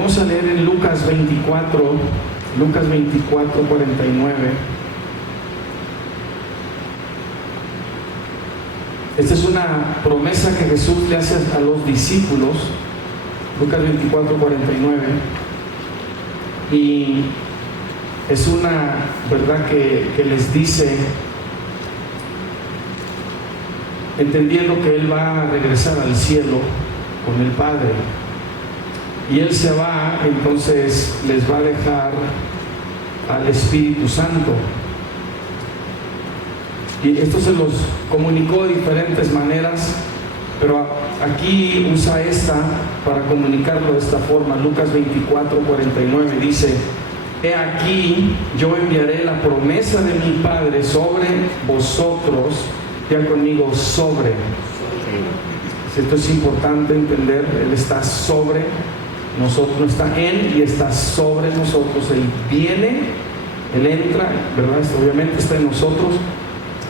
Vamos a leer en Lucas 24, Lucas 24, 49. Esta es una promesa que Jesús le hace a los discípulos. Lucas 24, 49. Y es una verdad que les dice, entendiendo que Él va a regresar al cielo con el Padre. Y Él se va, entonces les va a dejar al Espíritu Santo. Y esto se los comunicó de diferentes maneras, pero aquí usa esta para comunicarlo de esta forma. Lucas 24, 49 dice: He aquí, yo enviaré la promesa de mi Padre sobre vosotros. Ya conmigo, sobre. Esto es importante entender. Él está sobre nosotros, no está en y está sobre nosotros. Él viene, Él entra, ¿verdad? Esto obviamente está en nosotros.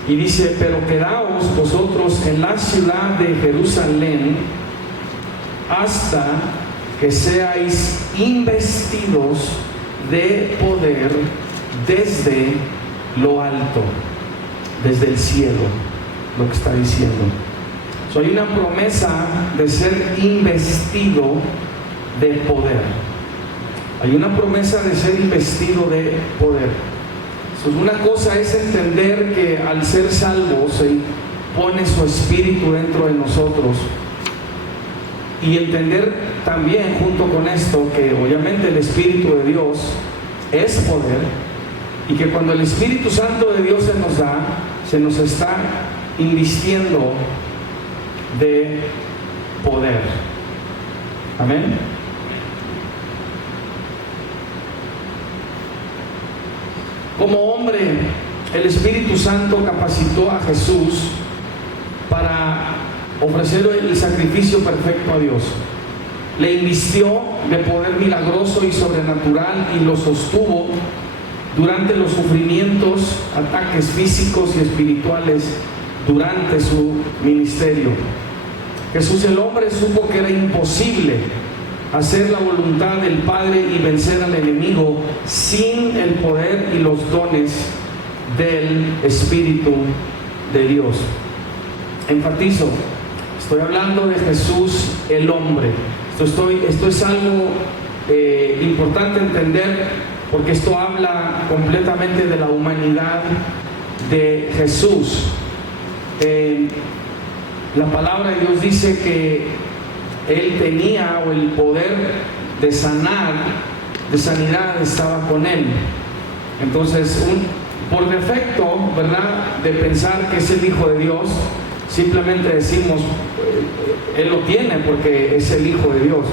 Y dice: pero quedaos vosotros en la ciudad de Jerusalén hasta que seáis investidos de poder desde lo alto, desde el cielo, lo que está diciendo. Hay una promesa de ser investido de poder. Hay una promesa de ser investido de poder. Una cosa es entender que al ser salvos Él pone su espíritu dentro de nosotros, y entender también junto con esto que obviamente el Espíritu de Dios es poder, y que cuando el Espíritu Santo de Dios se nos da, se nos está invistiendo de poder. Amén. Como hombre, el Espíritu Santo capacitó a Jesús para ofrecer el sacrificio perfecto a Dios. Le invistió de poder milagroso y sobrenatural y lo sostuvo durante los sufrimientos, ataques físicos y espirituales durante su ministerio. Jesús el hombre supo que era imposible hacer la voluntad del Padre y vencer al enemigo sin el poder y los dones del Espíritu de Dios. Enfatizo, estoy hablando de Jesús el hombre. Esto es algo importante entender, porque esto habla completamente de la humanidad de Jesús. La palabra de Dios dice que Él tenía, o el poder de sanar, de sanidad estaba con Él. Entonces, por defecto, ¿verdad?, de pensar que es el Hijo de Dios, simplemente decimos, Él lo tiene porque es el Hijo de Dios.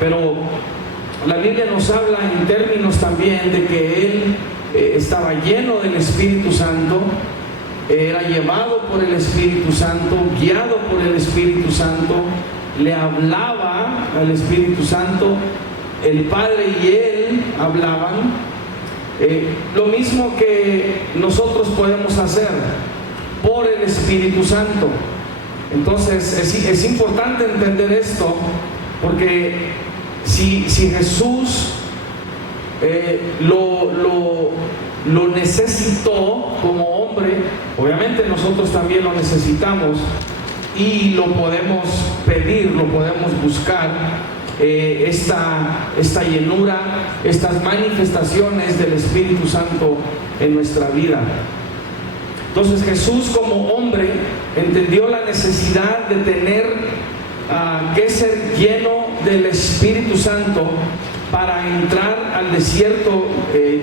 Pero la Biblia nos habla en términos también de que Él estaba lleno del Espíritu Santo, era llevado por el Espíritu Santo, guiado por el Espíritu Santo, le hablaba al Espíritu Santo, el Padre y Él hablaban, lo mismo que nosotros podemos hacer por el Espíritu Santo. Entonces es importante entender esto, porque si Jesús lo necesitó como hombre, obviamente nosotros también lo necesitamos, y lo podemos pedir, lo podemos buscar, esta llenura, estas manifestaciones del Espíritu Santo en nuestra vida. Entonces Jesús como hombre entendió la necesidad de tener que ser lleno del Espíritu Santo para entrar al desierto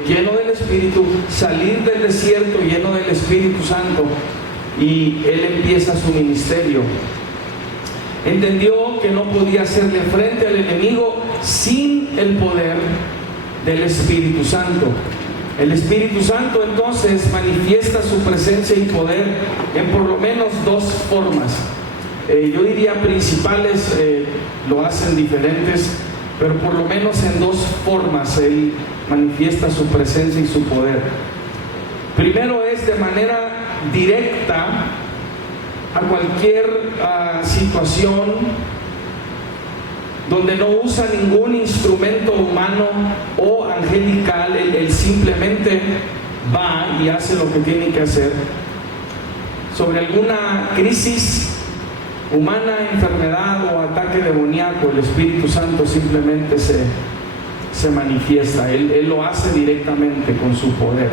lleno del Espíritu, salir del desierto lleno del Espíritu Santo, y Él empieza su ministerio. Entendió que no podía hacerle frente al enemigo sin el poder del Espíritu Santo. El Espíritu Santo entonces manifiesta su presencia y poder en por lo menos dos formas. Yo diría principales, lo hacen diferentes, pero por lo menos en dos formas Él manifiesta su presencia y su poder. Primero es de manera directa a cualquier situación donde no usa ningún instrumento humano o angelical. Él simplemente va y hace lo que tiene que hacer. Sobre alguna crisis humana, enfermedad o ataque demoníaco, el Espíritu Santo simplemente se manifiesta. Él lo hace directamente con su poder,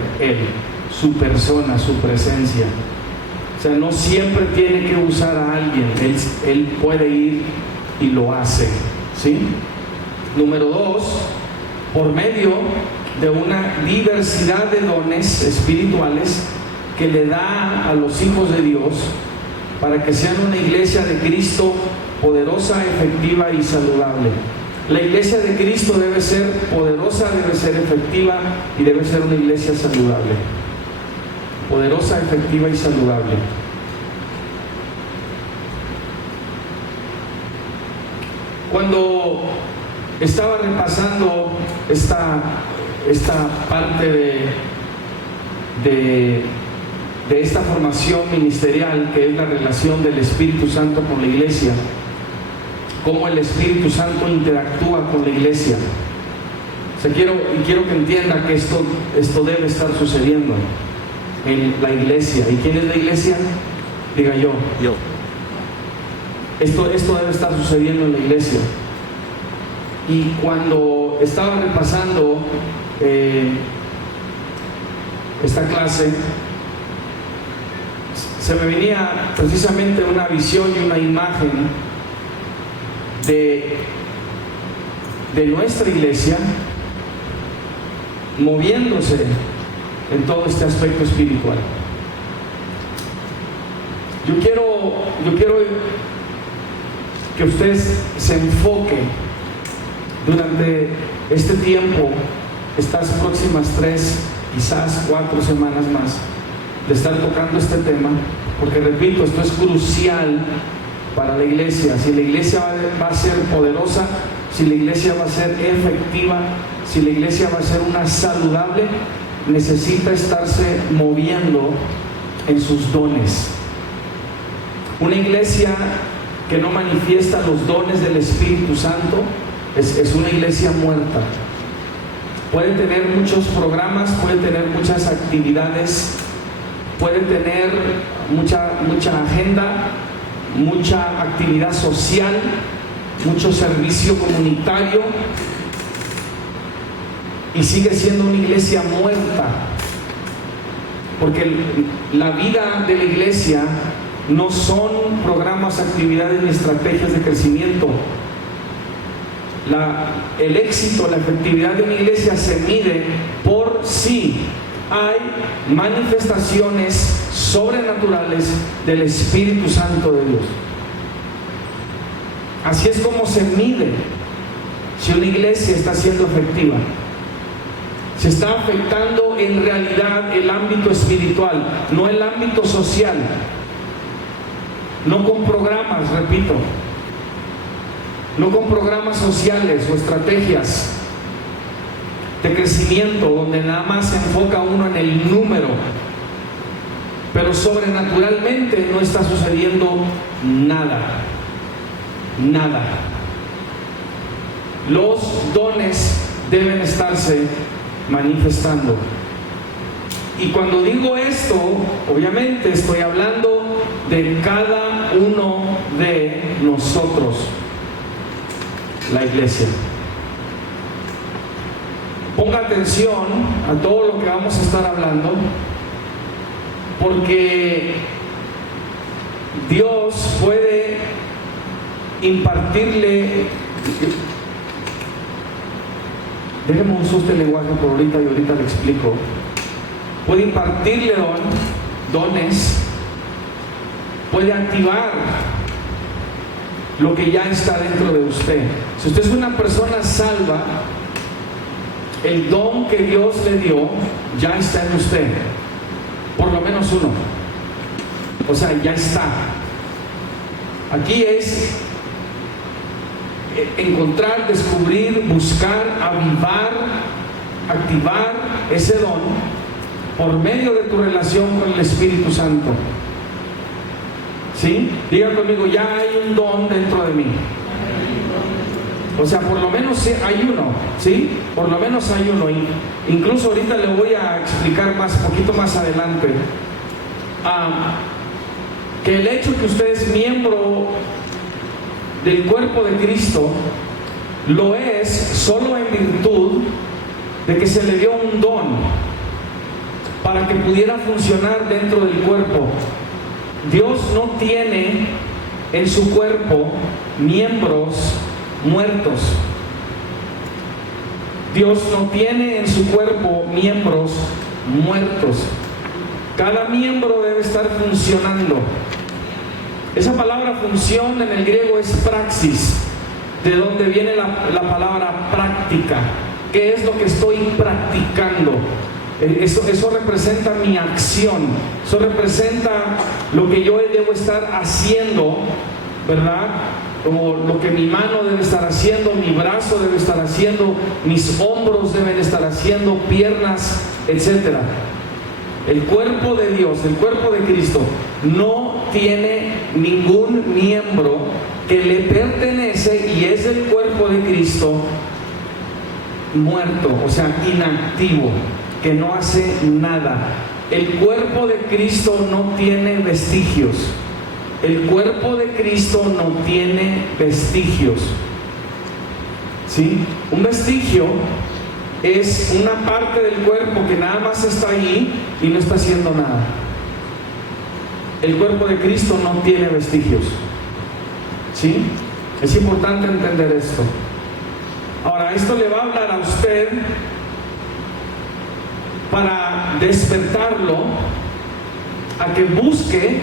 su persona, su presencia. O sea, no siempre tiene que usar a alguien, él puede ir y lo hace, ¿sí? Número 2, por medio de una diversidad de dones espirituales que le da a los hijos de Dios para que sean una iglesia de Cristo poderosa, efectiva y saludable. La iglesia de Cristo debe ser poderosa, debe ser efectiva y debe ser una iglesia saludable. Poderosa, efectiva y saludable. Cuando estaba repasando esta parte de esta formación ministerial, que es la relación del Espíritu Santo con la iglesia, cómo el Espíritu Santo interactúa con la iglesia. O sea, quiero que entienda que esto debe estar sucediendo en la iglesia. ¿Y quién es la iglesia? Diga yo. Esto debe estar sucediendo en la iglesia. Y cuando estaba repasando esta clase, se me venía precisamente una visión y una imagen de nuestra iglesia moviéndose en todo este aspecto espiritual. Yo quiero que usted se enfoque durante este tiempo, estas próximas 3, quizás 4 semanas más, de estar tocando este tema, porque repito, esto es crucial para la iglesia. Si la iglesia va a ser poderosa, si la iglesia va a ser efectiva, si la iglesia va a ser una saludable, necesita estarse moviendo en sus dones. Una iglesia que no manifiesta los dones del Espíritu Santo es una iglesia muerta. Puede tener muchos programas, puede tener muchas actividades, puede tener mucha agenda, mucha actividad social, mucho servicio comunitario, y sigue siendo una iglesia muerta, porque la vida de la iglesia no son programas, actividades ni estrategias de crecimiento. El éxito, la efectividad de una iglesia se mide por si hay manifestaciones sobrenaturales del Espíritu Santo de Dios. Así es como se mide si una iglesia está siendo efectiva. Se está afectando en realidad el ámbito espiritual, no el ámbito social. No con programas, repito, no con programas sociales o estrategias de crecimiento donde nada más se enfoca uno en el número, pero sobrenaturalmente no está sucediendo nada. Los dones deben estarse manifestando. Y cuando digo esto, obviamente estoy hablando de cada uno de nosotros, la iglesia. Ponga atención a todo lo que vamos a estar hablando, porque Dios puede impartirle, déjeme usar este lenguaje por ahorita y ahorita le explico. Puede impartirle dones, puede activar lo que ya está dentro de usted. Si usted es una persona salva, el don que Dios le dio ya está en usted, por lo menos uno. O sea, ya está. Aquí es encontrar, descubrir, buscar, avivar, activar ese don por medio de tu relación con el Espíritu Santo. ¿Sí? Diga conmigo, ya hay un don dentro de mí. O sea, por lo menos hay uno, ¿sí? Por lo menos hay uno. Incluso ahorita le voy a explicar poquito más adelante, que el hecho que usted es miembro del cuerpo de Cristo, lo es solo en virtud de que se le dio un don para que pudiera funcionar dentro del cuerpo. Dios no tiene en su cuerpo miembros muertos. Dios no tiene en su cuerpo miembros muertos. Cada miembro debe estar funcionando. Esa palabra función en el griego es praxis, de donde viene la palabra práctica. ¿Qué es lo que estoy practicando? Eso representa mi acción, eso representa lo que yo debo estar haciendo, ¿verdad? Como lo que mi mano debe estar haciendo, mi brazo debe estar haciendo, mis hombros deben estar haciendo, piernas, etc. El cuerpo de Dios, el cuerpo de Cristo, no tiene ningún miembro que le pertenece y es el cuerpo de Cristo muerto, o sea, inactivo, que no hace nada. El cuerpo de Cristo no tiene vestigios. El cuerpo de Cristo no tiene vestigios. ¿Sí? Un vestigio es una parte del cuerpo que nada más está ahí y no está haciendo nada. El cuerpo de Cristo no tiene vestigios. ¿Sí? Es importante entender esto. Ahora, esto le va a hablar a usted para despertarlo a que busque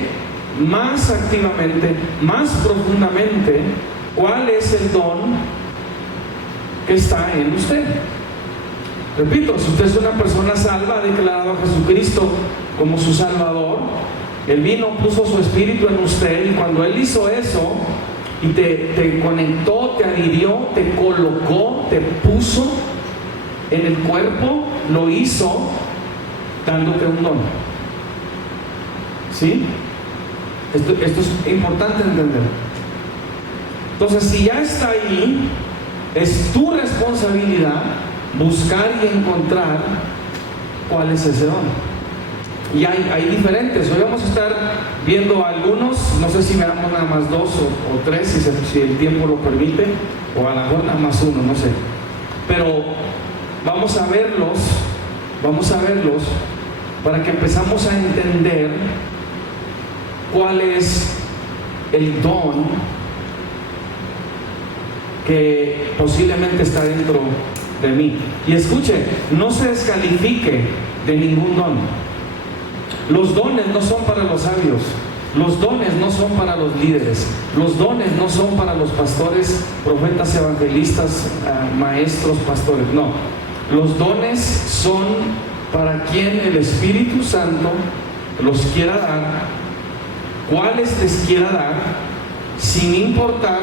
más activamente, más profundamente, cuál es el don que está en usted. Repito, si usted es una persona salva, ha declarado a Jesucristo como su Salvador, Él vino, puso su espíritu en usted, y cuando Él hizo eso y te conectó, te adhirió, te colocó, te puso en el cuerpo, lo hizo dándote un don. ¿Sí? Esto es importante entender. Entonces, si ya está ahí, es tu responsabilidad buscar y encontrar cuál es ese don. Y hay diferentes. Hoy vamos a estar viendo algunos, no sé si veamos nada más 2 o 3, si el tiempo lo permite, o a lo mejor nada más 1, no sé. Pero vamos a verlos para que empezamos a entender cuál es el don que posiblemente está dentro de mí. Y escuche, no se descalifique de ningún don. Los dones no son para los sabios, los dones no son para los líderes, los dones no son para los pastores, profetas, evangelistas, maestros, pastores, no. Los dones son para quien el Espíritu Santo los quiera dar, cuáles les quiera dar, sin importar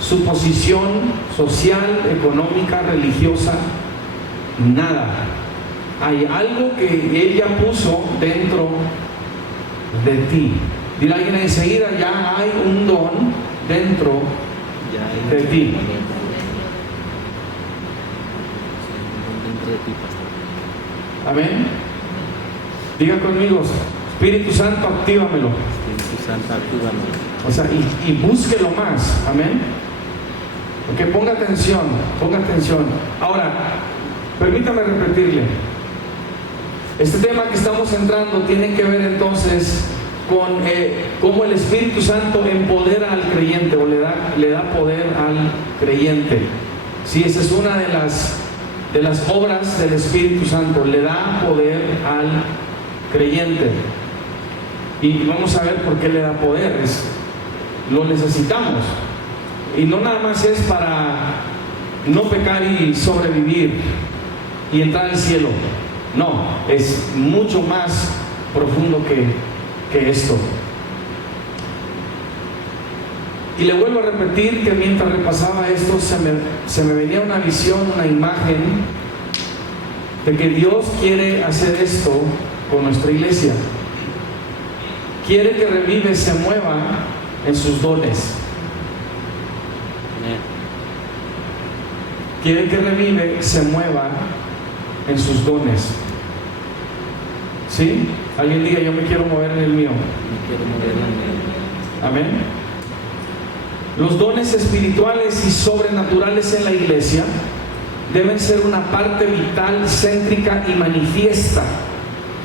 su posición social, económica, religiosa, nada. Hay algo que Él ya puso dentro de ti. Dirá alguien enseguida, ya hay un don dentro de ti. Amén. Diga conmigo, Espíritu Santo, actívamelo. Espíritu Santo, actívamelo. O sea, y búsquelo más. Amén. Porque ponga atención, ponga atención. Ahora, permítame repetirle. Este tema que estamos entrando tiene que ver entonces con cómo el Espíritu Santo empodera al creyente o le da poder al creyente. Sí, esa es una de las obras del Espíritu Santo, le da poder al creyente. Y vamos a ver por qué le da poder. Lo necesitamos. Y no nada más es para no pecar y sobrevivir y entrar al cielo. No, es mucho más profundo que esto. Y le vuelvo a repetir que mientras repasaba esto se me venía una visión, una imagen de que Dios quiere hacer esto con nuestra iglesia. Quiere que Revive se mueva en sus dones. quiere que revive, se mueva en sus dones. ¿Sí? Alguien diga, yo me quiero mover en el mío. Me quiero mover en el mío. Amén. Los dones espirituales y sobrenaturales en la iglesia deben ser una parte vital, céntrica y manifiesta,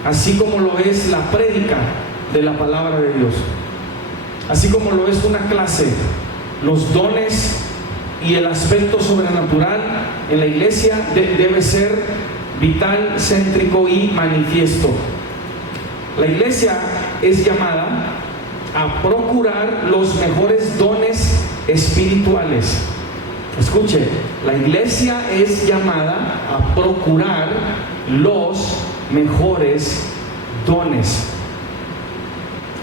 así como lo es la prédica de la palabra de Dios, así como lo es una clase. Los dones y el aspecto sobrenatural en la iglesia debe ser vital, céntrico y manifiesto. La iglesia es llamada a procurar los mejores dones espirituales. Escuche, la iglesia es llamada a procurar los mejores dones.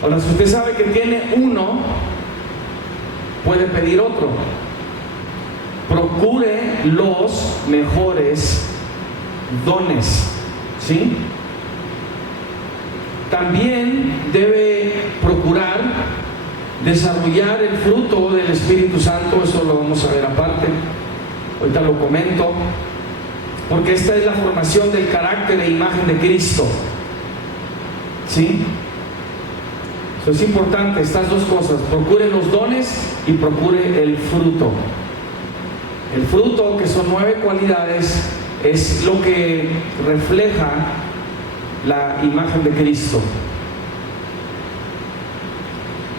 Ahora, si usted sabe que tiene uno, puede pedir otro. Procure los mejores dones, ¿sí? También debe procurar desarrollar el fruto del Espíritu Santo. Eso lo vamos a ver aparte, ahorita lo comento, porque esta es la formación del carácter e imagen de Cristo, ¿sí? Eso es importante, estas dos cosas: procure los dones y procure el fruto. El fruto, que son 9 cualidades, es lo que refleja la imagen de Cristo.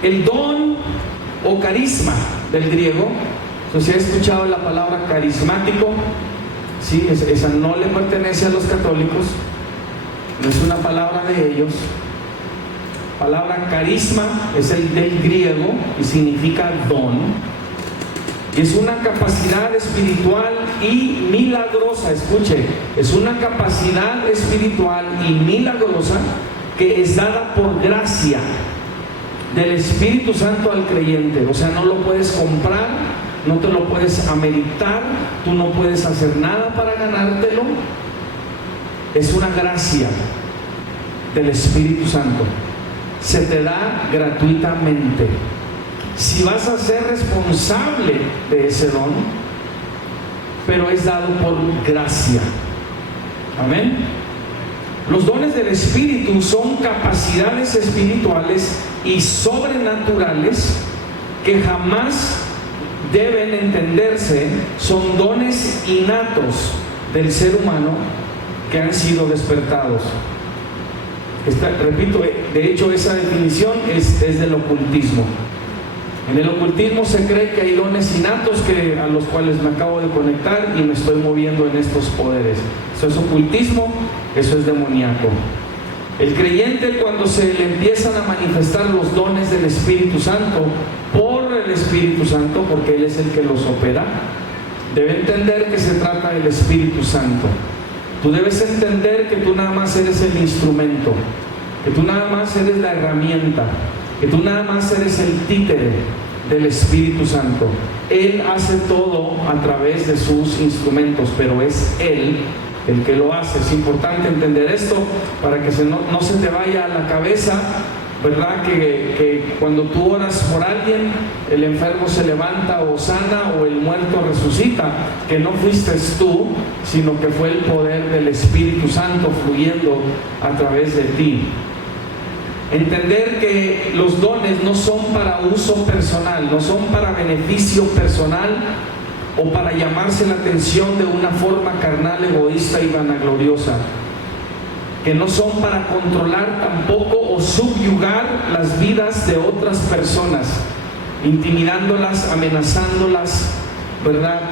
El don o carisma del griego, si ha escuchado la palabra carismático, sí, esa no le pertenece a los católicos, no es una palabra de ellos. La palabra carisma es el del griego y significa don. Y es una capacidad espiritual y milagrosa. Escuche, es una capacidad espiritual y milagrosa que es dada por gracia del Espíritu Santo al creyente. O sea, no lo puedes comprar, no te lo puedes ameritar, tú no puedes hacer nada para ganártelo. Es una gracia del Espíritu Santo. Se te da gratuitamente. Si vas a ser responsable de ese don, pero es dado por gracia. Amén. Los dones del Espíritu son capacidades espirituales y sobrenaturales que jamás deben entenderse. Son dones innatos del ser humano que han sido despertados. Repito, de hecho esa definición es del ocultismo. En el ocultismo se cree que hay dones innatos a los cuales me acabo de conectar y me estoy moviendo en estos poderes. Eso es ocultismo, eso es demoníaco. El creyente, cuando se le empiezan a manifestar los dones del Espíritu Santo por el Espíritu Santo, porque Él es el que los opera, debe entender que se trata del Espíritu Santo. Tú debes entender que tú nada más eres el instrumento, que tú nada más eres la herramienta, que tú nada más eres el títere del Espíritu Santo. Él hace todo a través de sus instrumentos, pero es Él el que lo hace. Es importante entender esto para que no se te vaya a la cabeza, ¿verdad? Que cuando tú oras por alguien, el enfermo se levanta o sana o el muerto resucita, que no fuiste tú, sino que fue el poder del Espíritu Santo fluyendo a través de ti. Entender que los dones no son para uso personal, no son para beneficio personal o para llamarse la atención de una forma carnal, egoísta y vanagloriosa. Que no son para controlar tampoco o subyugar las vidas de otras personas, intimidándolas, amenazándolas, ¿verdad?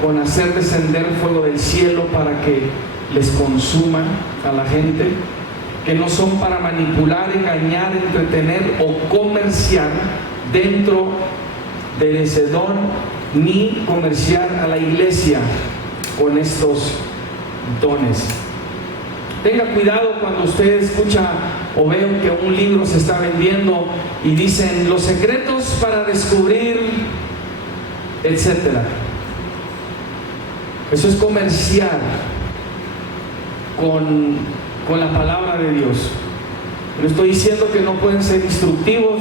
Con hacer descender fuego del cielo para que les consuma a la gente. Que no son para manipular, engañar, entretener o comerciar dentro de ese don, ni comerciar a la iglesia con estos dones. Tenga cuidado cuando usted escucha o ve que un libro se está vendiendo y dicen los secretos para descubrir, etcétera. Eso es comerciar con la palabra de Dios. No estoy diciendo que no pueden ser instructivos,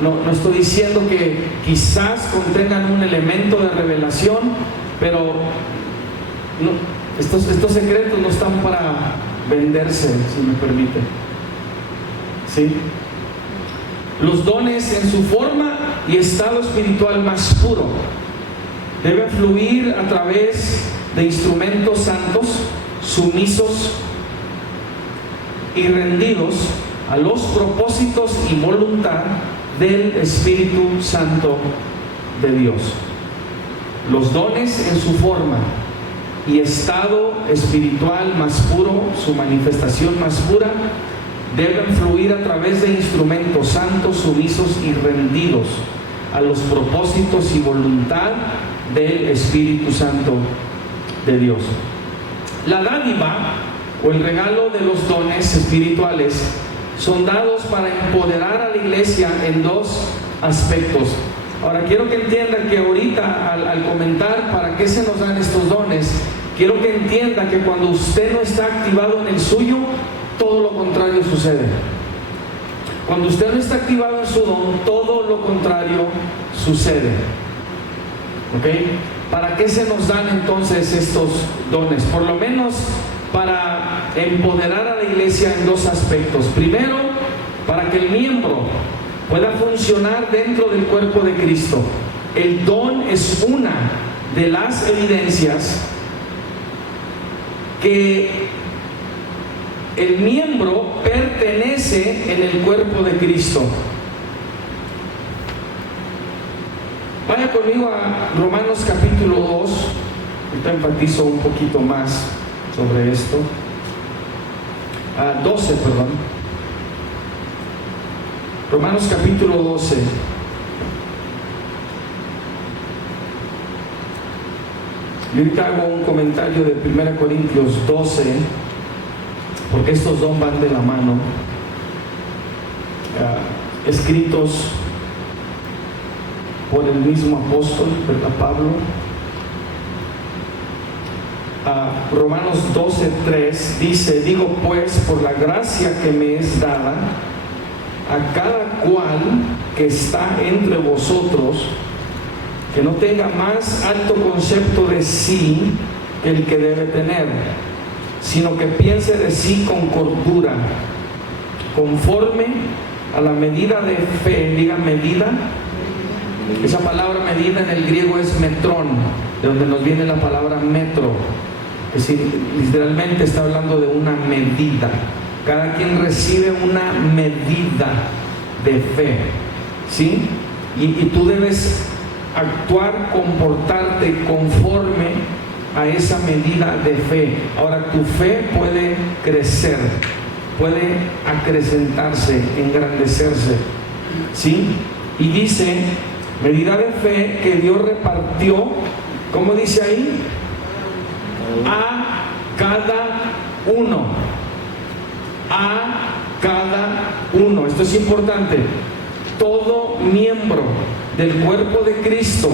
no estoy diciendo que quizás contengan un elemento de revelación, pero estos secretos no están para venderse, si me permite. ¿Sí? Los dones en su forma y estado espiritual más puro deben fluir a través de instrumentos santos, sumisos y rendidos a los propósitos y voluntad del Espíritu Santo de Dios. Los dones en su forma y estado espiritual más puro, su manifestación más pura, deben fluir a través de instrumentos santos, sumisos y rendidos a los propósitos y voluntad del Espíritu Santo de Dios. La dádiva o el regalo de los dones espirituales son dados para empoderar a la iglesia en dos aspectos. Ahora quiero que entiendan que ahorita al comentar para qué se nos dan estos dones, quiero que entienda que cuando usted no está activado en el suyo, todo lo contrario sucede. Cuando usted no está activado en su don, todo lo contrario sucede. ¿Ok? ¿Para qué se nos dan entonces estos dones? Por lo menos para empoderar a la iglesia en dos aspectos. Primero, para que el miembro pueda funcionar dentro del cuerpo de Cristo. El don es una de las evidencias que el miembro pertenece en el cuerpo de Cristo. Vaya conmigo a Romanos capítulo 2. Ahorita enfatizo un poquito más sobre esto. 12, perdón. Romanos capítulo 12. Y ahorita hago un comentario de 1 Corintios 12, porque estos dos van de la mano, escritos por el mismo apóstol, ¿verdad, Pablo? Romanos 12:3 dice: digo pues, por la gracia que me es dada, a cada cual que está entre vosotros, que no tenga más alto concepto de sí que el que debe tener, sino que piense de sí con cordura, conforme a la medida de fe. Diga medida. Esa palabra medida en el griego es metrón, de donde nos viene la palabra metro, que literalmente está hablando de una medida. Cada quien recibe una medida de fe, ¿sí? Y tú debes actuar, comportarte conforme a esa medida de fe. Ahora, tu fe puede crecer, puede acrecentarse, engrandecerse, ¿sí? Y dice, medida de fe que Dios repartió, ¿cómo dice ahí? A cada uno. A cada uno. Esto es importante. Todo miembro del cuerpo de Cristo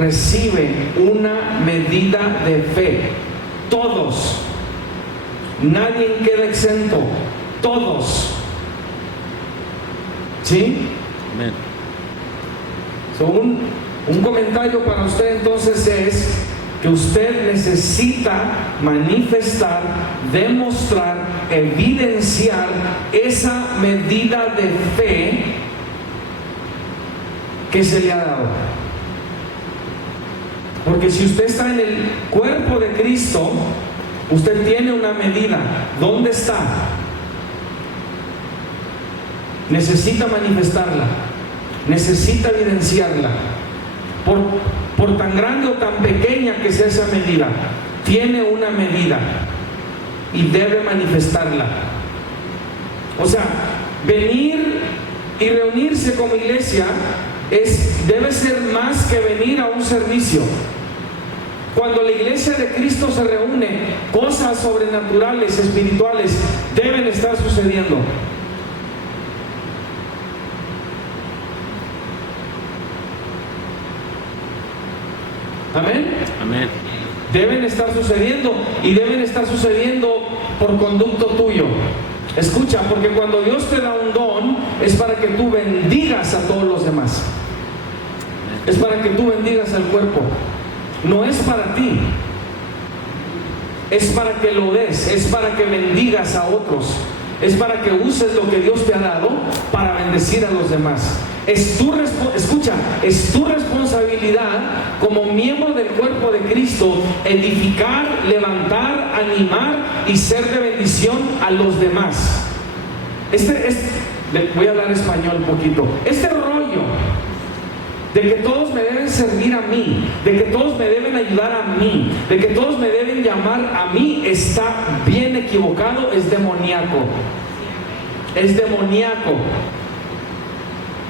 recibe una medida de fe. Todos. Nadie queda exento. Todos. ¿Sí? Amén. So, un comentario para usted entonces es que usted necesita manifestar, demostrar, evidenciar esa medida de fe que se le ha dado. Porque si usted está en el cuerpo de Cristo, usted tiene una medida. ¿Dónde está? Necesita manifestarla, necesita evidenciarla. Por tan grande o tan pequeña que sea esa medida, tiene una medida y debe manifestarla. O sea, venir y reunirse como iglesia debe ser más que venir a un servicio. Cuando la iglesia de Cristo se reúne, cosas sobrenaturales, espirituales, deben estar sucediendo. Amén. Amén. Deben estar sucediendo y deben estar sucediendo por conducto tuyo. Escucha, porque cuando Dios te da un don es para que tú bendigas a todos los demás. Es para que tú bendigas al cuerpo. No es para ti. es para que lo des, es para que bendigas a otros, es para que uses lo que Dios te ha dado para bendecir a los demás. Es tu responsabilidad como miembro del cuerpo de Cristo edificar, levantar, animar y ser de bendición a los demás. Voy a hablar español un poquito. Este rollo de que todos me deben servir a mí, de que todos me deben ayudar a mí, de que todos me deben llamar a mí, está bien equivocado, es demoníaco. Es demoníaco.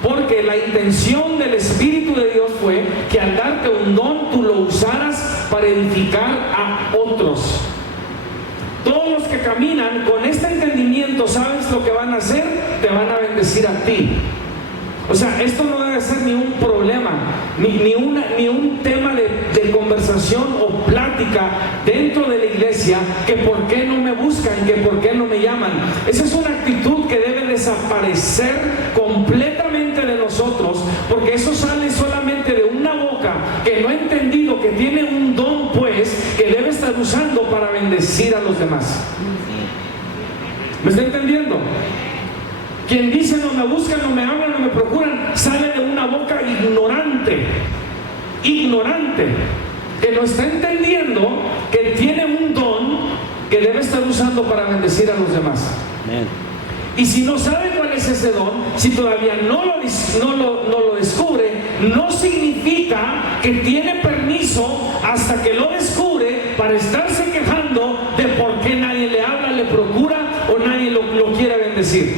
Porque la intención del Espíritu de Dios fue que al darte un don tú lo usaras para edificar a otros. Todos los que caminan con este entendimiento, ¿sabes lo que van a hacer? Te van a bendecir a ti. O sea, esto no debe ser ni un problema, ni un tema de conversación o plática dentro de la iglesia, que por qué no me buscan, que por qué no me llaman. Esa es una actitud que debe desaparecer completamente de nosotros, porque eso sale solamente de una boca que no ha entendido que tiene un don, pues, que debe estar usando para bendecir a los demás. ¿Me está entendiendo? Quien dice no me buscan, no me hablan, no me procuran, sale de una boca ignorante, que no está entendiendo que tiene un don que debe estar usando para bendecir a los demás. Amén. Y si no sabe cuál es ese don, si todavía no lo descubre, no significa que tiene permiso hasta que lo descubre para estarse quejando de por qué nadie le habla, le procura o nadie lo quiere bendecir.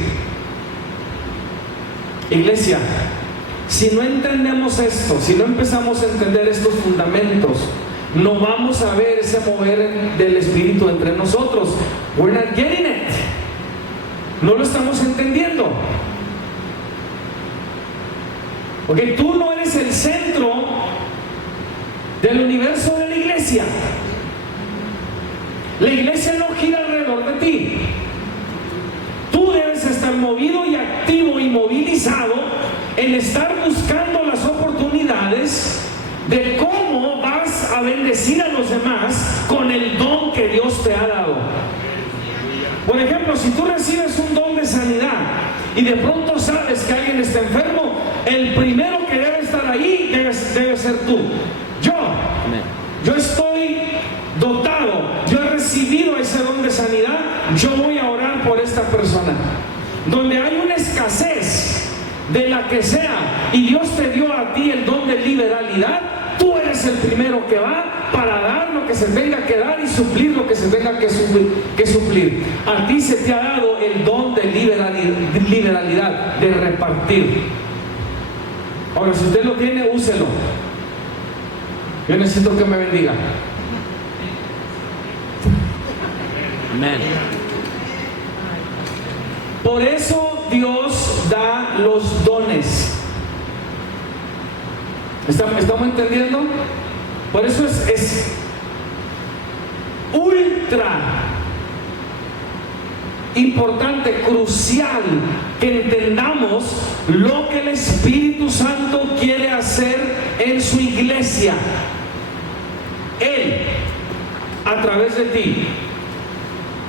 Iglesia, si no entendemos esto, si no empezamos a entender estos fundamentos, no vamos a ver ese mover del Espíritu entre nosotros. We're not getting it. No lo estamos entendiendo. Porque tú no eres el centro del universo de la iglesia. La iglesia no gira alrededor de ti. Tú debes estar movido y activo y movilizado en estar buscando las oportunidades de cómo vas a bendecir a los demás con el don que Dios te ha dado. Por ejemplo, si tú recibes un don de sanidad y de pronto sabes que alguien está enfermo, el primero que debe estar ahí debe ser tú. Yo estoy dotado, yo he recibido ese don de sanidad, yo voy a orar por esta persona. Donde hay una escasez de la que sea y Dios te dio a ti el don de liberalidad, tú eres el primero que va para dar lo que se tenga que dar y suplir lo que se tenga que suplir. A ti se te ha dado el don de liberalidad, de repartir. Ahora, si usted lo tiene, úselo. Yo necesito que me bendiga. Amén. Por eso Dios da los dones. ¿Estamos entendiendo? Por eso es ultra importante, crucial que entendamos lo que el Espíritu Santo quiere hacer en su iglesia. Él, a través de ti.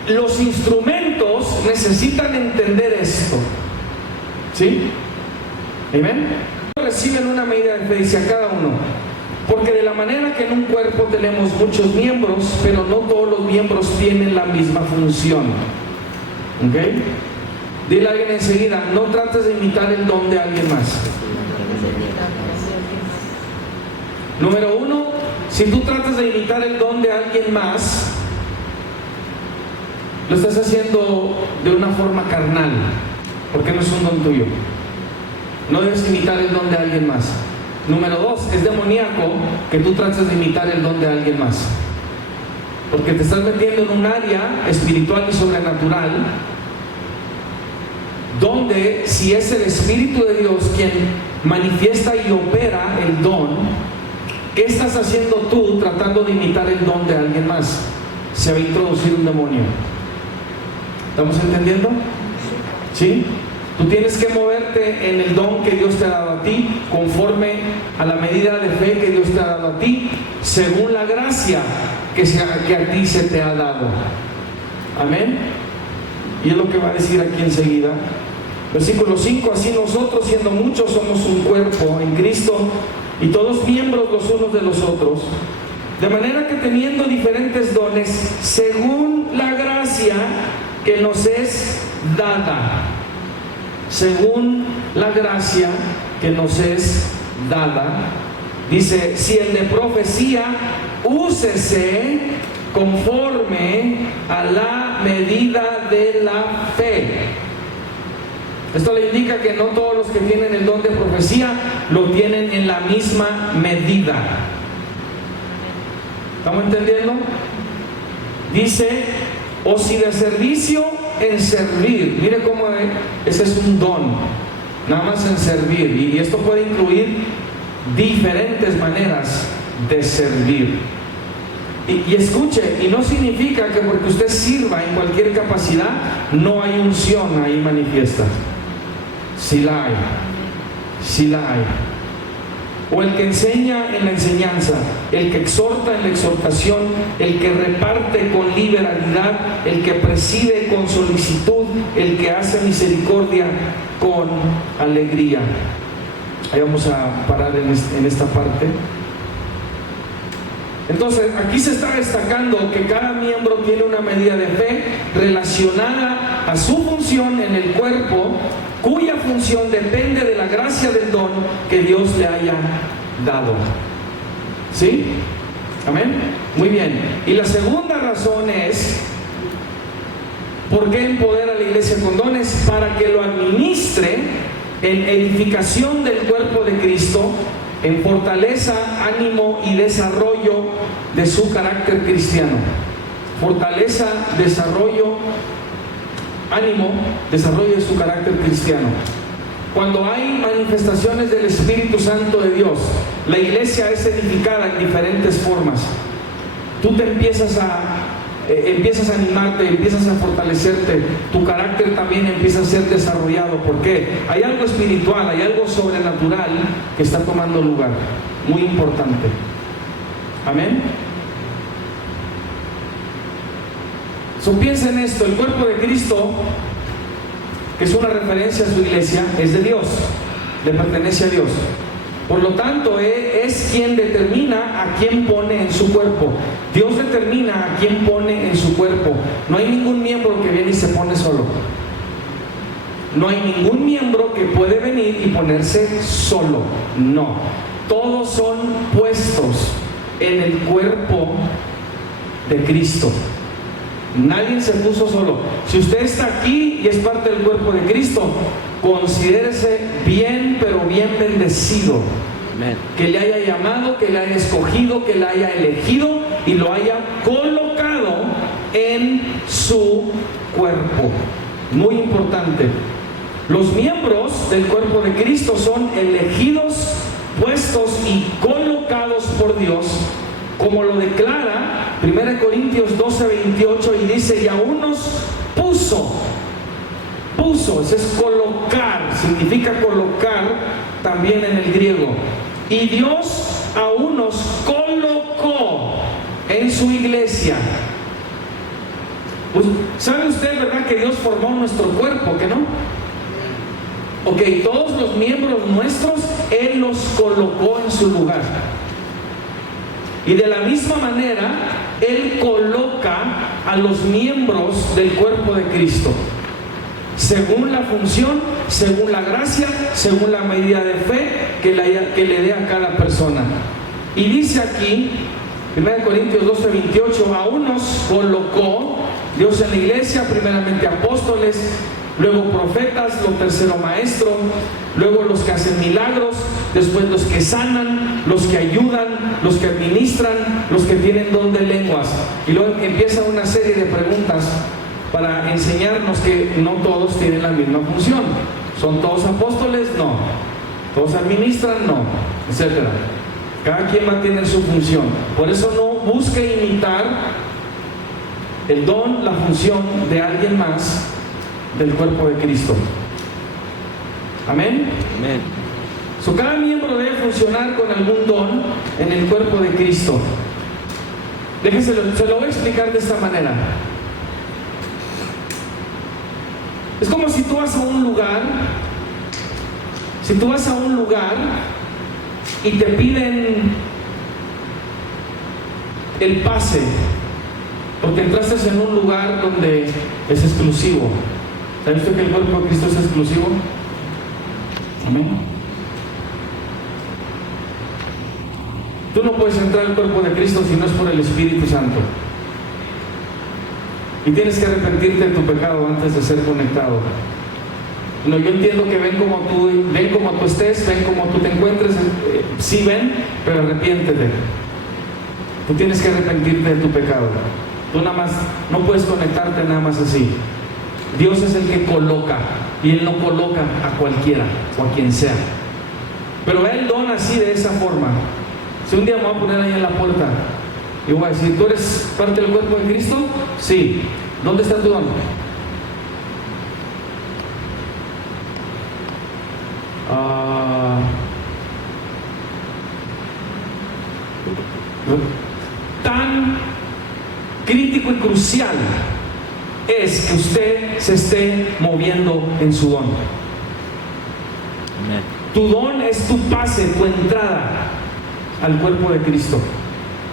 Los instrumentos necesitan entender esto. ¿Sí? ¿Amén? Reciben una medida de fe, dice a cada uno. Porque de la manera que en un cuerpo tenemos muchos miembros, pero no todos los miembros tienen la misma función. ¿Ok? Dile a alguien enseguida, no trates de imitar el don de alguien más. Número uno, si tú tratas de imitar el don de alguien más, lo estás haciendo de una forma carnal, porque no es un don tuyo. No debes imitar el don de alguien más. Número dos, es demoníaco que tú trates de imitar el don de alguien más, porque te estás metiendo en un área espiritual y sobrenatural donde, si es el Espíritu de Dios quien manifiesta y opera el don, ¿qué estás haciendo tú tratando de imitar el don de alguien más? Se va a introducir un demonio. ¿Estamos entendiendo? ¿Sí? Tú tienes que moverte en el don que Dios te ha dado a ti, conforme a la medida de fe que Dios te ha dado a ti, según la gracia que a ti se te ha dado. Amén. Y es lo que va a decir aquí enseguida. Versículo 5: así nosotros, siendo muchos, somos un cuerpo en Cristo y todos miembros los unos de los otros, de manera que teniendo diferentes dones según la gracia que nos es dada, según la gracia que nos es dada, dice: si el de profecía, úsese conforme a la medida de la fe. Esto le indica que no todos los que tienen el don de profecía lo tienen en la misma medida. ¿Estamos entendiendo? Dice: o si de servicio, en servir. Mire cómo ese es un don, nada más en servir. Y esto puede incluir diferentes maneras de servir. Y escuche, y no significa que porque usted sirva en cualquier capacidad no hay unción ahí manifiesta. Sí la hay, sí la hay. O el que enseña en la enseñanza, el que exhorta en la exhortación, el que reparte con liberalidad, el que preside con solicitud, el que hace misericordia con alegría. Ahí vamos a parar en esta parte. Entonces, aquí se está destacando que cada miembro tiene una medida de fe relacionada a su función en el cuerpo, cuya función depende de la gracia del don que Dios le haya dado. ¿Sí? ¿Amén? Muy bien. Y la segunda razón es: ¿por qué empodera a la iglesia con dones? Para que lo administre en edificación del cuerpo de Cristo, en fortaleza, ánimo y desarrollo de su carácter cristiano. Fortaleza, desarrollo, ánimo, desarrollo de su carácter cristiano. Cuando hay manifestaciones del Espíritu Santo de Dios, la iglesia es edificada en diferentes formas. Tú te empiezas a animarte, empiezas a fortalecerte, tu carácter también empieza a ser desarrollado. ¿Por qué? Hay algo espiritual, hay algo sobrenatural que está tomando lugar, muy importante. Amén. Piensa en esto: el cuerpo de Cristo, que es una referencia a su iglesia, es de Dios, le pertenece a Dios. Por lo tanto, es quien determina a quién pone en su cuerpo. Dios determina a quién pone en su cuerpo. No hay ningún miembro que viene y se pone solo. No hay ningún miembro que puede venir y ponerse solo. No. Todos son puestos en el cuerpo de Cristo. Nadie se puso solo. Si usted está aquí y es parte del cuerpo de Cristo, considérese bien, pero bien bendecido. Amén. Que le haya llamado, que le haya escogido, que le haya elegido y lo haya colocado en su cuerpo. Muy importante. Los miembros del cuerpo de Cristo son elegidos, puestos y colocados por Dios, como lo declara 1 Corintios 12:28, y dice: y a unos puso, ese es colocar, significa colocar también en el griego. Y Dios a unos colocó en su iglesia. Pues, ¿sabe usted, verdad, que Dios formó nuestro cuerpo, que no? Ok, todos los miembros nuestros Él los colocó en su lugar. Y de la misma manera, Él coloca a los miembros del cuerpo de Cristo, según la función, según la gracia, según la medida de fe que le dé a cada persona. Y dice aquí, 1 Corintios 12:28, a unos colocó Dios en la iglesia, primeramente apóstoles, luego profetas, lo tercero maestro, luego los que hacen milagros, después los que sanan, los que ayudan, los que administran, los que tienen don de lenguas. Y luego empieza una serie de preguntas para enseñarnos que no todos tienen la misma función. ¿Son todos apóstoles? No. ¿Todos administran? No, etcétera. Cada quien va a tener su función. Por eso no busque imitar el don, la función de alguien más del cuerpo de Cristo. Amén. Amén. Cada miembro debe funcionar con algún don en el cuerpo de Cristo. Se lo voy a explicar de esta manera. Es como si tú vas a un lugar, y te piden el pase, porque entraste en un lugar donde es exclusivo. ¿Sabe usted que el cuerpo de Cristo es exclusivo? Amén. Tú no puedes entrar al cuerpo de Cristo si no es por el Espíritu Santo. Y tienes que arrepentirte de tu pecado antes de ser conectado. No, yo entiendo que ven como tú estés, ven como tú te encuentres, sí ven, pero arrepiéntete. Tú tienes que arrepentirte de tu pecado. Tú nada más, no puedes conectarte nada más así. Dios es el que coloca, y Él no coloca a cualquiera o a quien sea. Pero Él dona así, de esa forma. Si un día me voy a poner ahí en la puerta y voy a decir, ¿tú eres parte del cuerpo de Cristo? Sí. ¿Dónde está tu don? Tan crítico y crucial es que usted se esté moviendo en su don. Amén. Tu don es tu pase, tu entrada al cuerpo de Cristo.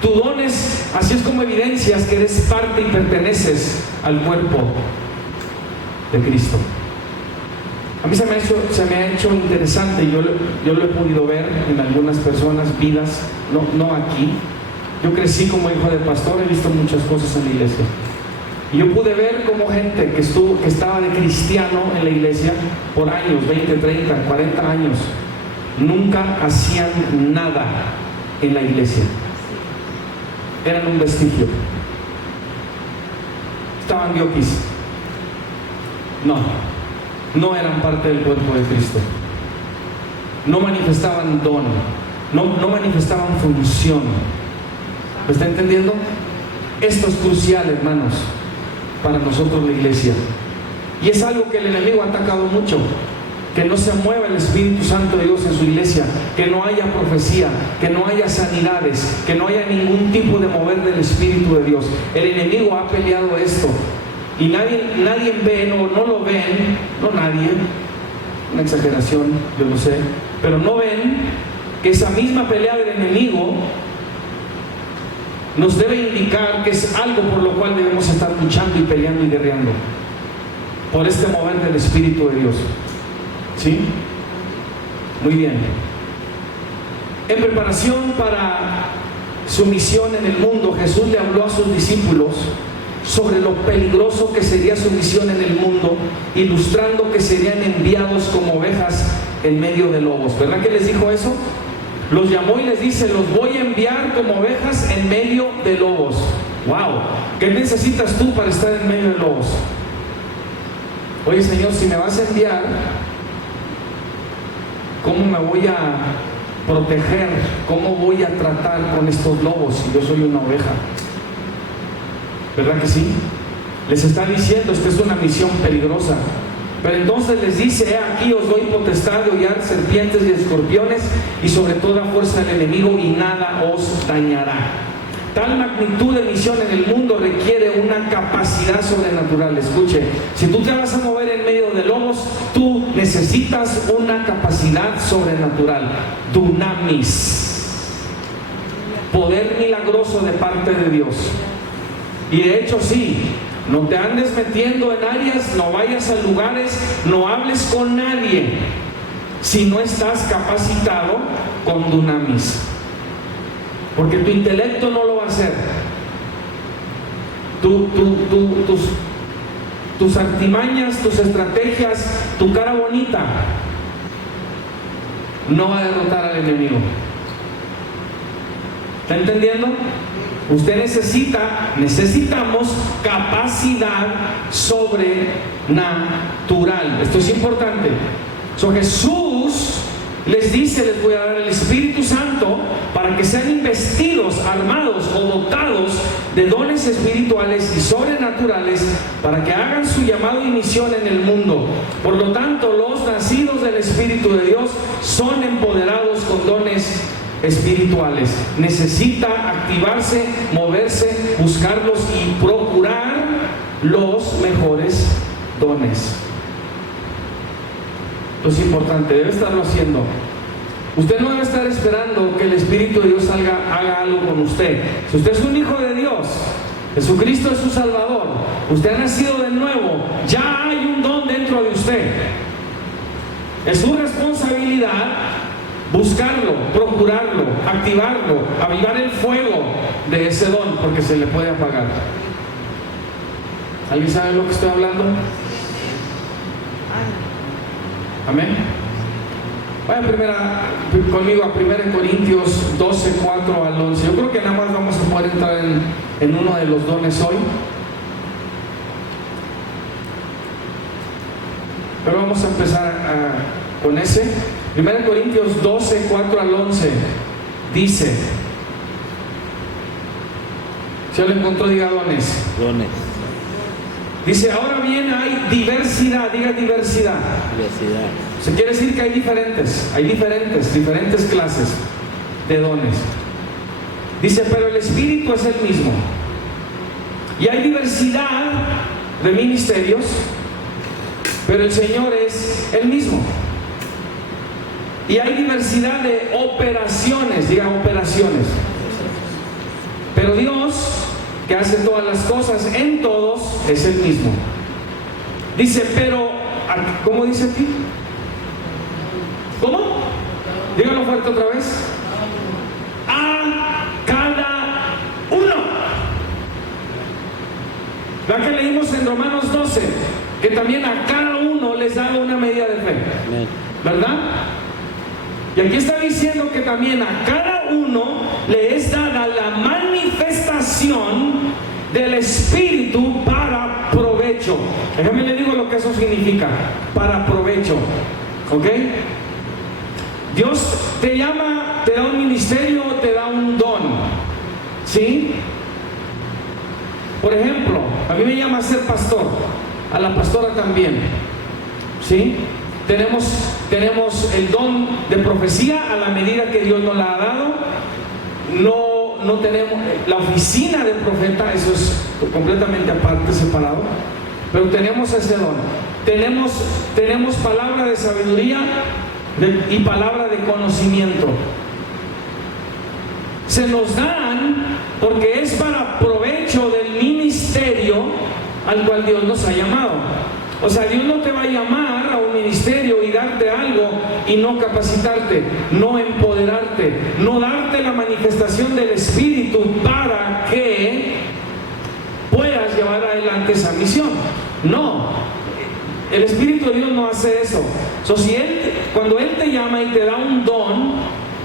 Tu don es, así es como evidencias que eres parte y perteneces al cuerpo de Cristo. A mí se me ha hecho interesante, yo lo he podido ver en algunas personas, vidas, no aquí. Yo crecí como hijo de pastor, he visto muchas cosas en la iglesia. Y yo pude ver como gente que estaba de cristiano en la iglesia por años, 20, 30, 40 años, nunca hacían nada en la iglesia. Eran un vestigio. Estaban diokis. No eran parte del cuerpo de Cristo. No manifestaban don. No manifestaban función. ¿Me está entendiendo? Esto es crucial, hermanos, para nosotros la iglesia. Y es algo que el enemigo ha atacado mucho. Que no se mueva el Espíritu Santo de Dios en su iglesia, que no haya profecía, que no haya sanidades, que no haya ningún tipo de mover del Espíritu de Dios. El enemigo ha peleado esto y nadie ve, no lo ven, no nadie, una exageración, yo lo sé, pero no ven que esa misma pelea del enemigo nos debe indicar que es algo por lo cual debemos estar luchando y peleando y guerreando por este mover del Espíritu de Dios. ¿Sí? Muy bien. En preparación para su misión en el mundo, Jesús le habló a sus discípulos sobre lo peligroso que sería su misión en el mundo, ilustrando que serían enviados como ovejas en medio de lobos. ¿Verdad que les dijo eso? Los llamó y les dice, los voy a enviar como ovejas en medio de lobos. ¡Wow! ¿Qué necesitas tú para estar en medio de lobos? Oye, Señor, si me vas a enviar, ¿cómo me voy a proteger? ¿Cómo voy a tratar con estos lobos si yo soy una oveja? ¿Verdad que sí? Les está diciendo, esta es una misión peligrosa. Pero entonces les dice, he aquí os doy potestad de hollar serpientes y escorpiones y sobre toda fuerza del enemigo y nada os dañará. Tal magnitud de misión en el mundo requiere una capacidad sobrenatural. Escuche, si tú te vas a mover en medio de lobos, tú necesitas una capacidad sobrenatural, dunamis, poder milagroso de parte de Dios. Y de hecho sí, no te andes metiendo en áreas, no vayas a lugares, no hables con nadie si no estás capacitado con dunamis. Porque tu intelecto no lo va a hacer. Tus artimañas, tus estrategias, tu cara bonita no va a derrotar al enemigo. ¿Está entendiendo? Usted necesitamos capacidad sobrenatural. Esto es importante. Jesús les dice, les voy a dar el Espíritu Santo para que sean investidos, armados o dotados de dones espirituales y sobrenaturales para que hagan su llamado y misión en el mundo. Por lo tanto, los nacidos del Espíritu de Dios son empoderados con dones espirituales. Necesita activarse, moverse, buscarlos y procurar los mejores dones. Esto es importante, debe estarlo haciendo. Usted no debe estar esperando que el Espíritu de Dios haga algo con usted. Si usted es un hijo de Dios, Jesucristo es su Salvador, usted ha nacido de nuevo, ya hay un don dentro de usted. Es su responsabilidad buscarlo, procurarlo, activarlo, avivar el fuego de ese don, porque se le puede apagar. ¿Alguien sabe de lo que estoy hablando? Amén. Vaya conmigo a 1 Corintios 12, 4 al 11. Yo creo que nada más vamos a poder entrar en uno de los dones hoy. Pero vamos a empezar con ese. 1 Corintios 12, 4 al 11 dice, si lo encontró, diga dones. Dones. Dice, ahora bien hay diversidad, diga diversidad. Diversidad. Se quiere decir que hay diferentes clases de dones. Dice, pero el Espíritu es el mismo. Y hay diversidad de ministerios, pero el Señor es el mismo. Y hay diversidad de operaciones, diga operaciones. Pero Dios, que hace todas las cosas en todos, es el mismo. Dice, pero, ¿cómo dice aquí? ¿Cómo? Dígalo fuerte otra vez. A cada uno. ¿Verdad que leímos en Romanos 12? Que también a cada uno les da una medida de fe. ¿Verdad? Y aquí está diciendo que también a cada uno le es dada la manifestación del Espíritu para provecho. Déjame le digo lo que eso significa. Para provecho. ¿Ok? Dios te llama, te da un ministerio, te da un don. ¿Sí? Por ejemplo, a mí me llama a ser pastor, a la pastora también. ¿Sí? Tenemos el don de profecía a la medida que Dios nos la ha dado. No tenemos la oficina de profeta, eso es completamente aparte, separado. Pero tenemos ese don. Tenemos palabra de sabiduría y palabra de conocimiento. Se nos dan porque es para provecho del ministerio al cual Dios nos ha llamado. O sea, Dios no te va a llamar a un ministerio y darte algo y no capacitarte, no empoderarte, no darte la manifestación del Espíritu para que puedas llevar adelante esa misión. No, el Espíritu de Dios no hace eso. Cuando Él te llama y te da un don,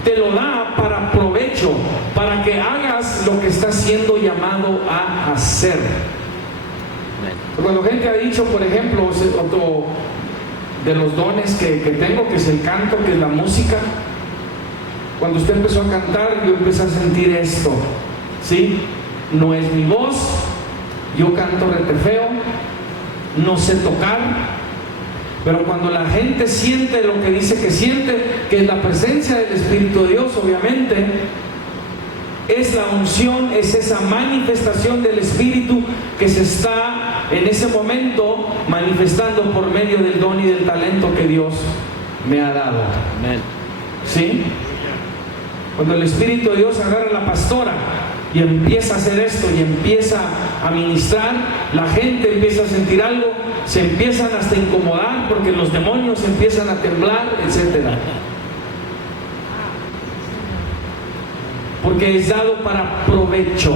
te lo da para provecho, para que hagas lo que estás siendo llamado a hacer. Cuando gente ha dicho, por ejemplo, otro de los dones que tengo, que es el canto, que es la música. Cuando usted empezó a cantar, yo empecé a sentir esto, ¿sí? No es mi voz, yo canto rete feo, no sé tocar, pero cuando la gente siente lo que dice que siente, que es la presencia del Espíritu de Dios, obviamente, es la unción, es esa manifestación del Espíritu que se está en ese momento manifestando por medio del don y del talento que Dios me ha dado. Amén. ¿Sí? Cuando el Espíritu de Dios agarra a la pastora y empieza a hacer esto y empieza a ministrar, la gente empieza a sentir algo, se empiezan hasta a incomodar porque los demonios empiezan a temblar, etcétera. Porque es dado para provecho.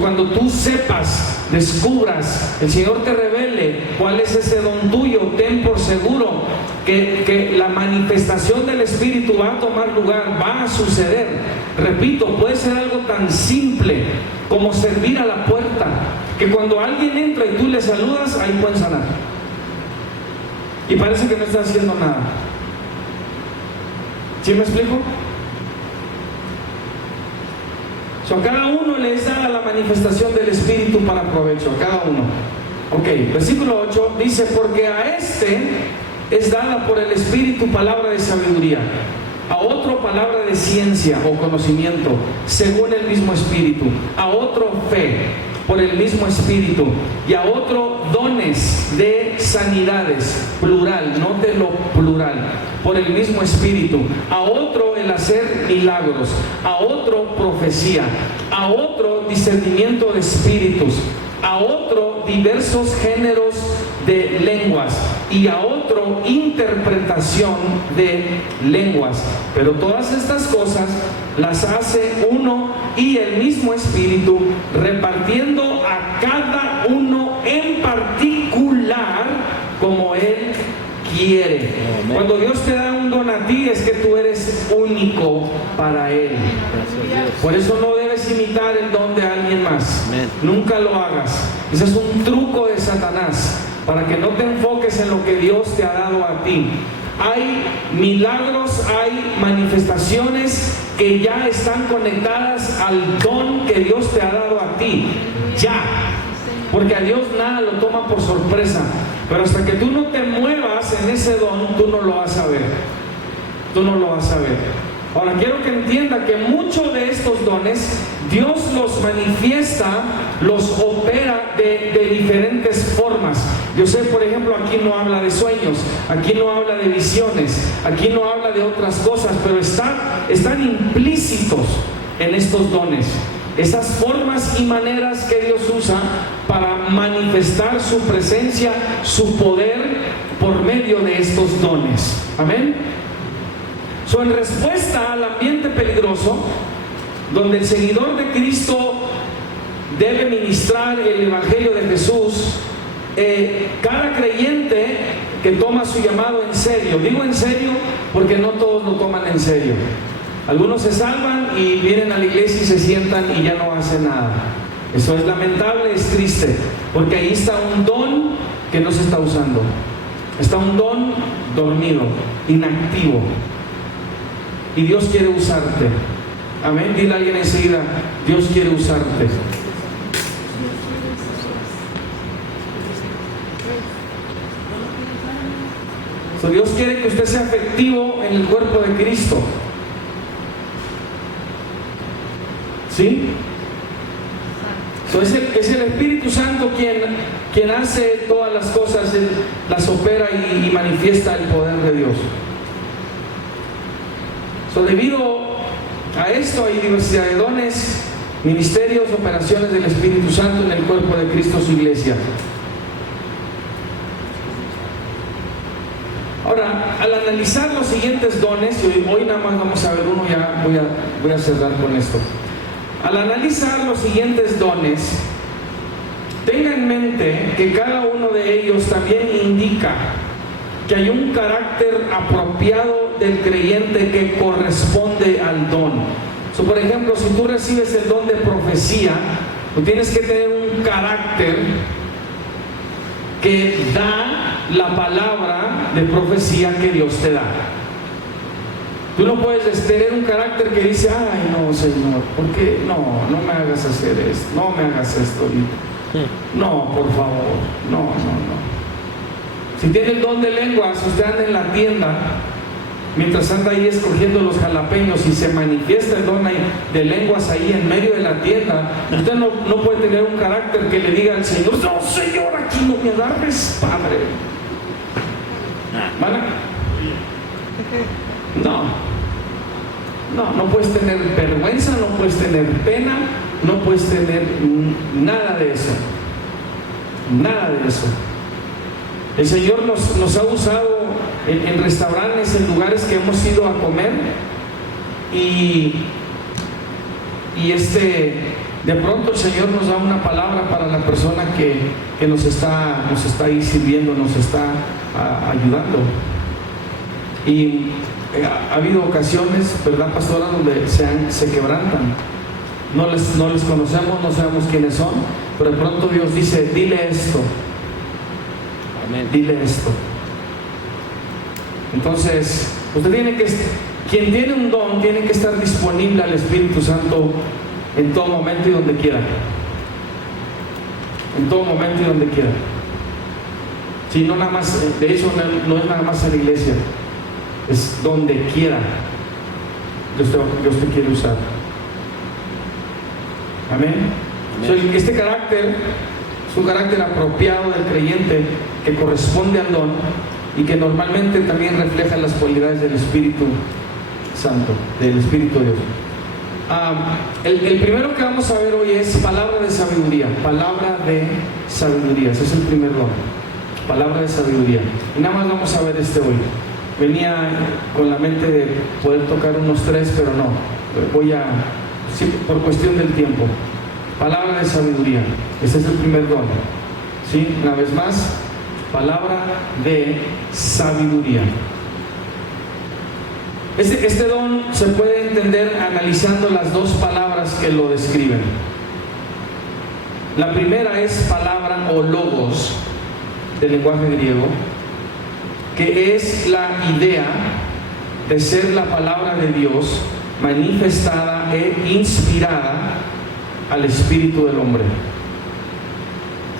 Cuando tú sepas, descubras, el Señor te revele cuál es ese don tuyo, ten por seguro que la manifestación del Espíritu va a tomar lugar, va a suceder. Repito, puede ser algo tan simple como servir a la puerta, que cuando alguien entra y tú le saludas, ahí pueden sanar. Y parece que no está haciendo nada. ¿Sí me explico? A cada uno le es dada la manifestación del Espíritu para provecho, a cada uno. Ok, versículo 8 dice, porque a este es dada por el Espíritu palabra de sabiduría. a otro palabra de ciencia o conocimiento, según el mismo Espíritu, a otro fe, por el mismo Espíritu, y a otro dones de sanidades, plural, nótelo plural, por el mismo Espíritu, a otro el hacer milagros, a otro profecía, a otro discernimiento de espíritus, a otro diversos géneros de lenguas, y a otro interpretación de lenguas. Pero todas estas cosas las hace uno y el mismo Espíritu, repartiendo a cada uno en particular como Él quiere. Amén. Cuando Dios te da un don a ti, es que tú eres único para Él. Por eso no debes imitar el don de alguien más. Amén. Nunca lo hagas. Ese es un truco de Satanás, para que no te enfoques en lo que Dios te ha dado a ti. Hay milagros, hay manifestaciones que ya están conectadas al don que Dios te ha dado a ti. Ya. Porque a Dios nada lo toma por sorpresa. Pero hasta que tú no te muevas en ese don, tú no lo vas a ver. Tú no lo vas a ver. Ahora quiero que entienda que muchos de estos dones Dios los manifiesta, los opera de diferentes formas. Yo sé, por ejemplo, aquí no habla de sueños, aquí no habla de visiones, aquí no habla de otras cosas, pero están implícitos en estos dones. Esas formas y maneras que Dios usa para manifestar su presencia, su poder por medio de estos dones. Amén. En respuesta al ambiente peligroso, donde el seguidor de Cristo debe ministrar el Evangelio de Jesús, cada creyente que toma su llamado en serio, digo en serio porque no todos lo toman en serio. Algunos se salvan y vienen a la iglesia y se sientan y ya no hacen nada. Eso es lamentable, es triste, porque ahí está un don que no se está usando. Está un don dormido, inactivo. Y Dios quiere usarte. Amén. Dile a alguien enseguida: Dios quiere usarte. Dios quiere que usted sea efectivo en el cuerpo de Cristo. ¿Sí? Es el Espíritu Santo quien hace todas las cosas, Él las opera y manifiesta el poder de Dios. Debido a esto hay diversidad de dones, ministerios, operaciones del Espíritu Santo en el cuerpo de Cristo, su iglesia. Ahora, al analizar los siguientes dones, y hoy nada más vamos a ver uno, ya voy a cerrar con esto. Al analizar los siguientes dones, tenga en mente que cada uno de ellos también indica que hay un carácter apropiado del creyente que corresponde al don. Por ejemplo, si tú recibes el don de profecía, tú tienes que tener un carácter que da la palabra de profecía que Dios te da. Tú no puedes tener un carácter que dice: ay, no, Señor, ¿por qué? No me hagas hacer esto, no me hagas esto ahorita. No, por favor, no. Si tiene el don de lenguas, usted anda en la tienda, mientras anda ahí escogiendo los jalapeños y se manifiesta el don de lenguas ahí en medio de la tienda, usted no puede tener un carácter que le diga al Señor: no, Señor, aquí no me agarres, Padre. ¿Vale? No puedes tener vergüenza, no puedes tener pena, no puedes tener nada de eso. Nada de eso. El Señor nos ha usado en restaurantes, en lugares que hemos ido a comer, y de pronto el Señor nos da una palabra para la persona que nos está ahí sirviendo, nos está ayudando. Y ha habido ocasiones, ¿verdad, pastora?, donde se quebrantan. No les conocemos, no sabemos quiénes son, pero de pronto Dios dice: dile esto. Amén. Dile esto. Entonces, quien tiene un don tiene que estar disponible al Espíritu Santo en todo momento y donde quiera. En todo momento y donde quiera. Si no nada más, de hecho no es nada más en la iglesia, es donde quiera. Dios te quiere usar. Amén. Amén. Este carácter es un carácter apropiado del creyente que corresponde al don y que normalmente también refleja las cualidades del Espíritu Santo, del Espíritu de Dios. El primero que vamos a ver hoy es palabra de sabiduría. Palabra de sabiduría, ese es el primer don. Palabra de sabiduría. Y nada más vamos a ver este hoy. Venía con la mente de poder tocar unos 3, pero no. Sí, por cuestión del tiempo. Palabra de sabiduría. Ese es el primer don. ¿Sí? Una vez más, palabra de sabiduría. Este don se puede entender analizando las dos palabras que lo describen. La primera es palabra o logos del lenguaje griego, que es la idea de ser la palabra de Dios manifestada e inspirada al espíritu del hombre.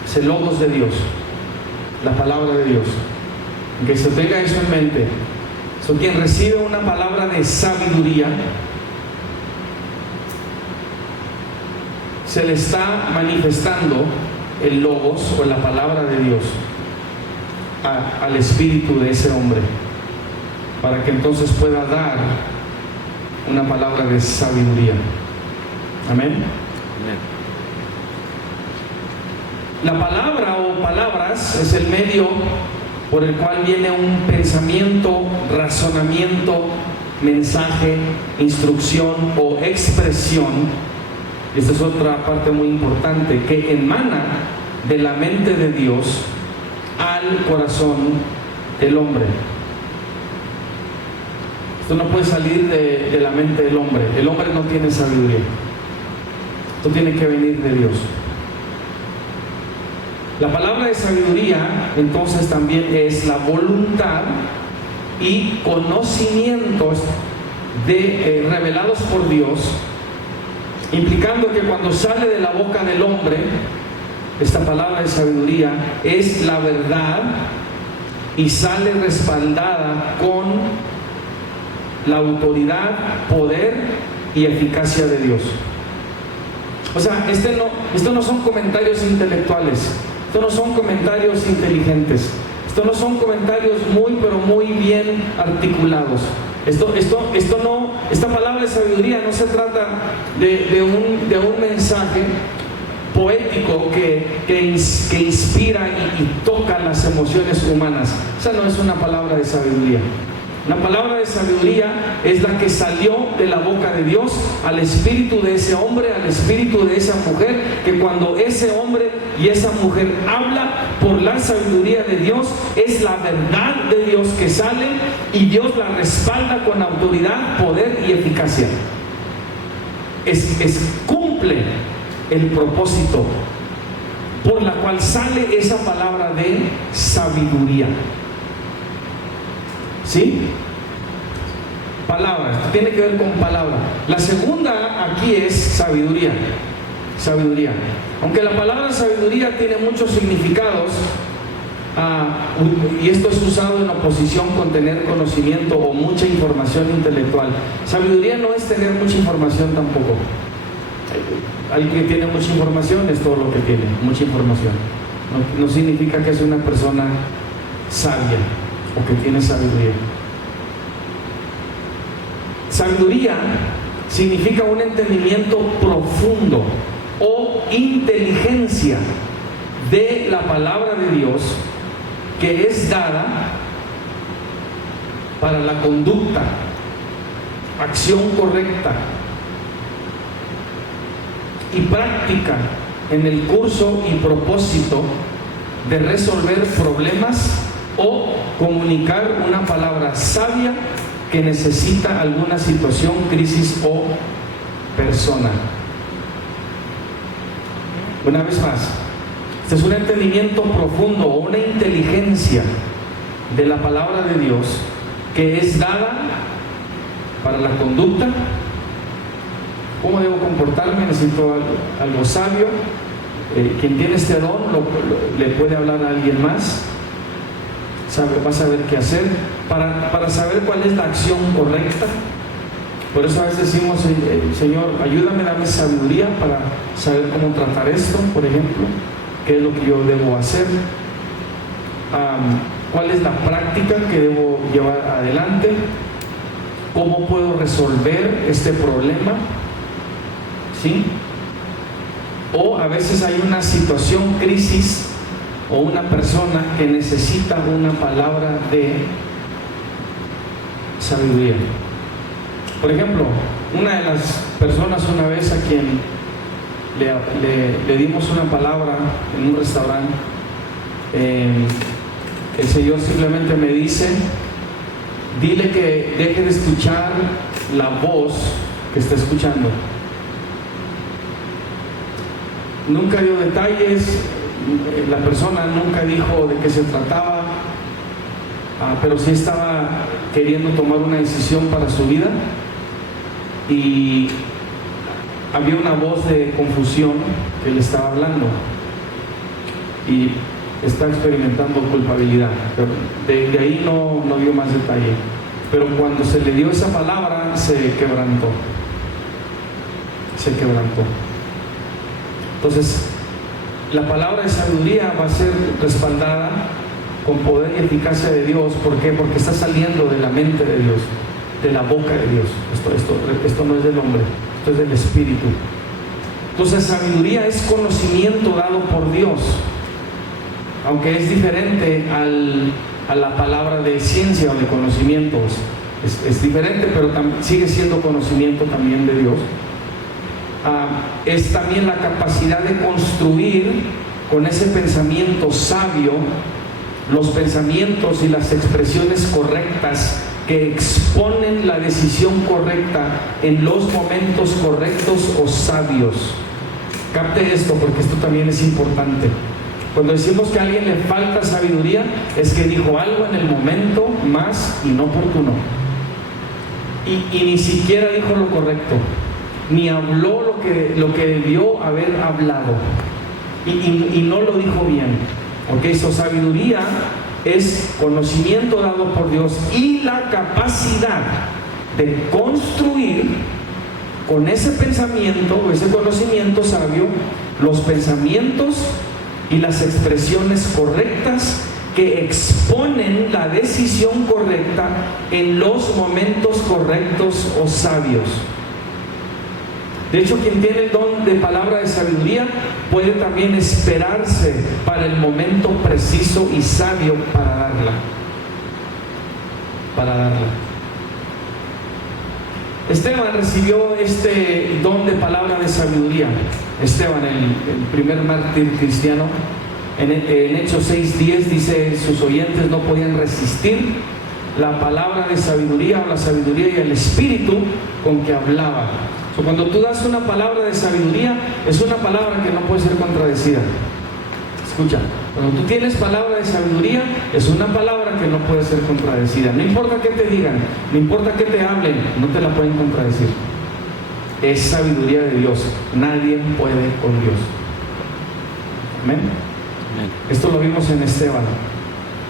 Es el logos de Dios, la palabra de Dios. Que se tenga eso en mente. Quien recibe una palabra de sabiduría, se le está manifestando el logos o la palabra de Dios al espíritu de ese hombre, para que entonces pueda dar una palabra de sabiduría. Amén. Amén. La palabra o palabras es el medio por el cual viene un pensamiento, razonamiento, mensaje, instrucción o expresión. Esta es otra parte muy importante, que emana de la mente de Dios al corazón del hombre. Esto no puede salir de la mente del hombre. El hombre no tiene sabiduría. Esto tiene que venir de Dios. La palabra de sabiduría entonces también es la voluntad y conocimientos revelados por Dios, implicando que cuando sale de la boca del hombre, esta palabra de sabiduría es la verdad y sale respaldada con la autoridad, poder y eficacia de Dios. O sea, esto no son comentarios intelectuales. Esto no son comentarios inteligentes. Esto no son comentarios muy bien articulados. Esta palabra de sabiduría no se trata de un mensaje poético que inspira y toca las emociones humanas. Esa no es una palabra de sabiduría. La palabra de sabiduría es la que salió de la boca de Dios al espíritu de ese hombre, al espíritu de esa mujer, que cuando ese hombre y esa mujer habla por la sabiduría de Dios, es la verdad de Dios que sale y Dios la respalda con autoridad, poder y eficacia. Cumple el propósito por la cual sale esa palabra de sabiduría. ¿Sí? Palabra, esto tiene que ver con palabra. La segunda aquí es sabiduría. Sabiduría. Aunque la palabra sabiduría tiene muchos significados, y esto es usado en oposición con tener conocimiento o mucha información intelectual. Sabiduría no es tener mucha información tampoco. Alguien que tiene mucha información es todo lo que tiene, mucha información. No significa que es una persona sabia o que tiene sabiduría. Sabiduría significa un entendimiento profundo o inteligencia de la palabra de Dios que es dada para la conducta, acción correcta y práctica en el curso y propósito de resolver problemas o comunicar una palabra sabia que necesita alguna situación, crisis o persona. Una vez más, este es un entendimiento profundo o una inteligencia de la palabra de Dios que es dada para la conducta. ¿Cómo debo comportarme? Necesito algo sabio. Quien tiene este don le puede hablar a alguien más. Va a saber qué hacer para saber cuál es la acción correcta Por eso a veces decimos, Señor, ayúdame, dame sabiduría para saber cómo tratar esto, por ejemplo, qué es lo que yo debo hacer, cuál es la práctica que debo llevar adelante, cómo puedo resolver este problema, ¿sí? O a veces hay una situación, crisis, o una persona que necesita una palabra de sabiduría. Por ejemplo, una de las personas una vez a quien le dimos una palabra en un restaurante, el Señor simplemente me dice: dile que deje de escuchar la voz que está escuchando. Nunca dio detalles, la persona nunca dijo de qué se trataba, pero sí estaba queriendo tomar una decisión para su vida, y había una voz de confusión que le estaba hablando y está experimentando culpabilidad. Pero de ahí no dio más detalle, pero cuando se le dio esa palabra se quebrantó. Entonces, la palabra de sabiduría va a ser respaldada con poder y eficacia de Dios. ¿Por qué? Porque está saliendo de la mente de Dios, de la boca de Dios. Esto no es del hombre, esto es del Espíritu. Entonces, sabiduría es conocimiento dado por Dios, aunque es diferente a la palabra de ciencia o de conocimientos. Es diferente, pero sigue siendo conocimiento también de Dios. Es también la capacidad de construir con ese pensamiento sabio los pensamientos y las expresiones correctas que exponen la decisión correcta en los momentos correctos o sabios. Capte esto, porque esto también es importante. Cuando decimos que a alguien le falta sabiduría, es que dijo algo en el momento más inoportuno, y ni siquiera dijo lo correcto, ni habló lo que debió haber hablado, y no lo dijo bien. Ok, so sabiduría es conocimiento dado por Dios y la capacidad de construir con ese pensamiento o ese conocimiento sabio los pensamientos y las expresiones correctas que exponen la decisión correcta en los momentos correctos o sabios. De hecho, quien tiene el don de palabra de sabiduría puede también esperarse para el momento preciso y sabio para darla. Esteban recibió este don de palabra de sabiduría. Esteban, el primer mártir cristiano, en Hechos 6:10 dice: sus oyentes no podían resistir la palabra de sabiduría o la sabiduría y el espíritu con que hablaba. Cuando tú das una palabra de sabiduría, es una palabra que no puede ser contradecida. Escucha, cuando tú tienes palabra de sabiduría, es una palabra que no puede ser contradecida. No importa qué te digan, no importa qué te hablen, no te la pueden contradecir. Es sabiduría de Dios. Nadie puede con Dios. Amén. Esto lo vimos en Esteban.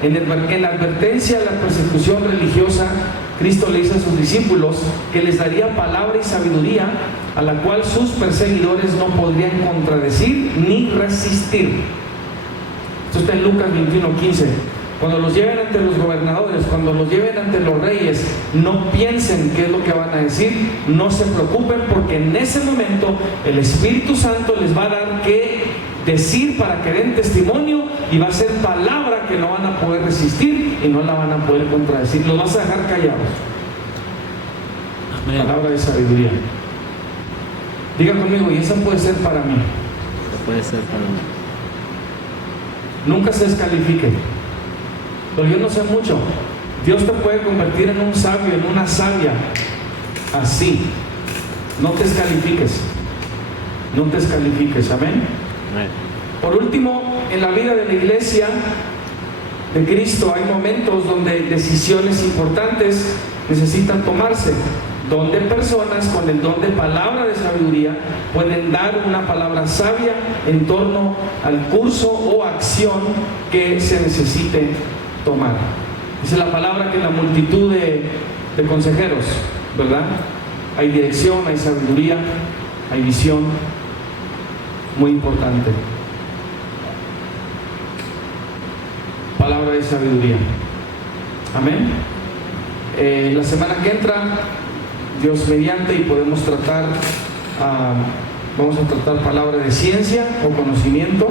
En la advertencia a la persecución religiosa, Cristo le dice a sus discípulos que les daría palabra y sabiduría a la cual sus perseguidores no podrían contradecir ni resistir. Esto está en Lucas 21:15. Cuando los lleven ante los gobernadores, cuando los lleven ante los reyes, no piensen qué es lo que van a decir, no se preocupen, porque en ese momento el Espíritu Santo les va a dar qué decir para que den testimonio, y va a ser palabra que no van a poder resistir y no la van a poder contradecir. Los vas a dejar callados. Amén. Palabra de sabiduría. Diga conmigo: y esa puede ser para mí. Puede ser para mí. Nunca se descalifique. Pero yo no sé mucho. Dios te puede convertir en un sabio, en una sabia. Así. No te descalifiques. No te descalifiques. Amén. Amén. Por último, en la vida de la iglesia de Cristo hay momentos donde decisiones importantes necesitan tomarse, donde personas con el don de palabra de sabiduría pueden dar una palabra sabia en torno al curso o acción que se necesite tomar. Dice la palabra que en la multitud de consejeros, ¿verdad? hay dirección, hay sabiduría, hay visión, muy importante. Palabra de sabiduría. Amén. La semana que entra, Dios mediante, y podemos tratar, vamos a tratar palabra de ciencia o conocimiento,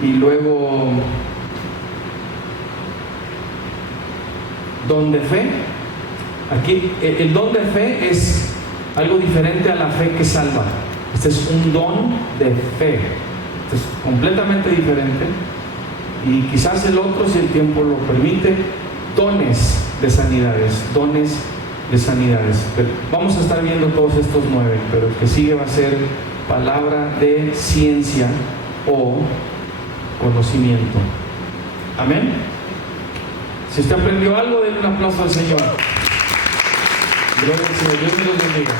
y luego don de fe. Aquí el don de fe es algo diferente a la fe que salva. Este es un don de fe. Este es completamente diferente. Y quizás el otro, si el tiempo lo permite, dones de sanidades. Dones de sanidades. Pero vamos a estar viendo todos estos 9, pero el que sigue va a ser palabra de ciencia o conocimiento. Amén. Si usted aprendió algo, denle un aplauso al Señor. Gloria al Señor. Dios me los bendiga.